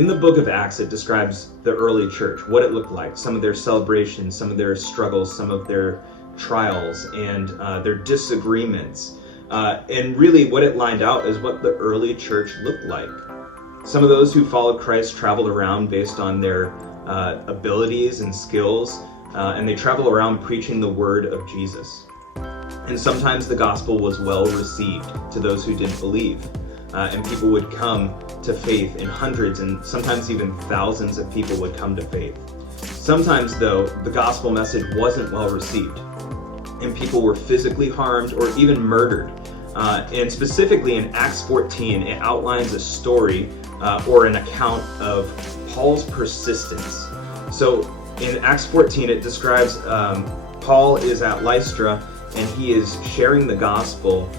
In the book of Acts, it describes the early church, what it looked like, some of their celebrations, some of their struggles, some of their trials, and their disagreements. And really what it lined out is what the early church looked like. Some of those who followed Christ traveled around based on their abilities and skills, and they traveled around preaching the word of Jesus. And sometimes the gospel was well received to those who didn't believe. And people would come to faith in hundreds and sometimes even thousands of people would come to faith. Sometimes, though, the gospel message wasn't well received and people were physically harmed or even murdered. And specifically in Acts 14, it outlines a story or an account of Paul's persistence. So in Acts 14, it describes Paul is at Lystra and he is sharing the gospel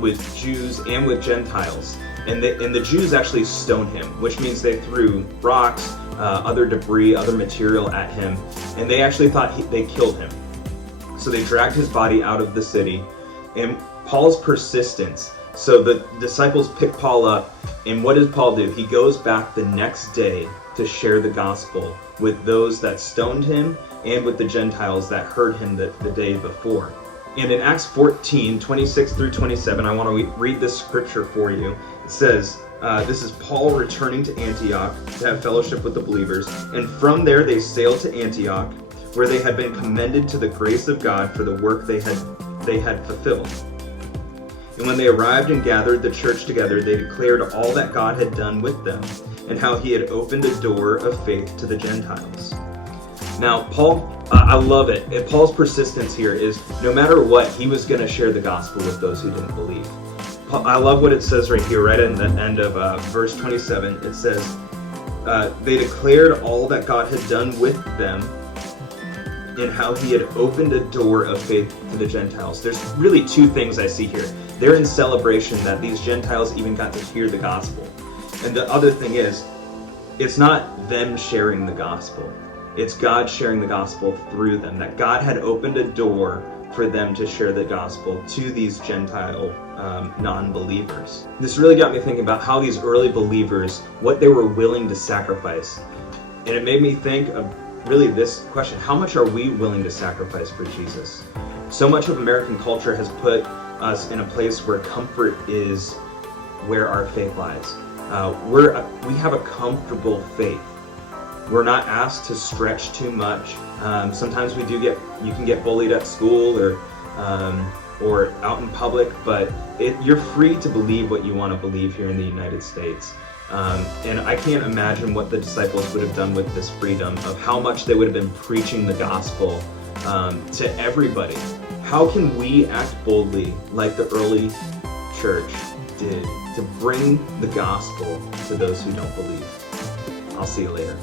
with Jews and with Gentiles. And the Jews actually stoned him, which means they threw rocks, other debris, other material at him, and they actually thought they killed him. So they dragged his body out of the city, and Paul's persistence. So the disciples pick Paul up, and what does Paul do? He goes back the next day to share the gospel with those that stoned him and with the Gentiles that heard him the day before. And in Acts 14, 26 through 27, I want to read this scripture for you. It says, this is Paul returning to Antioch to have fellowship with the believers. And from there they sailed to Antioch, where they had been commended to the grace of God for the work they had fulfilled. And when they arrived and gathered the church together, they declared all that God had done with them, and how he had opened a door of faith to the Gentiles. Now, Paul, I love it. And Paul's persistence here is no matter what, he was going to share the gospel with those who didn't believe. I love what it says right here, right in the end of verse 27. It says, they declared all that God had done with them and how he had opened a door of faith to the Gentiles. There's really two things I see here. They're in celebration that these Gentiles even got to hear the gospel. And the other thing is, it's not them sharing the gospel. It's God sharing the gospel through them, that God had opened a door for them to share the gospel to these Gentile non-believers. This really got me thinking about how these early believers, what they were willing to sacrifice. And it made me think of really this question: how much are we willing to sacrifice for Jesus? So much of American culture has put us in a place where comfort is where our faith lies. We have a comfortable faith. We're not asked to stretch too much. Sometimes you can get bullied at school or out in public, but you're free to believe what you want to believe here in the United States. And I can't imagine what the disciples would have done with this freedom, of how much they would have been preaching the gospel to everybody. How can we act boldly like the early church did to bring the gospel to those who don't believe? I'll see you later.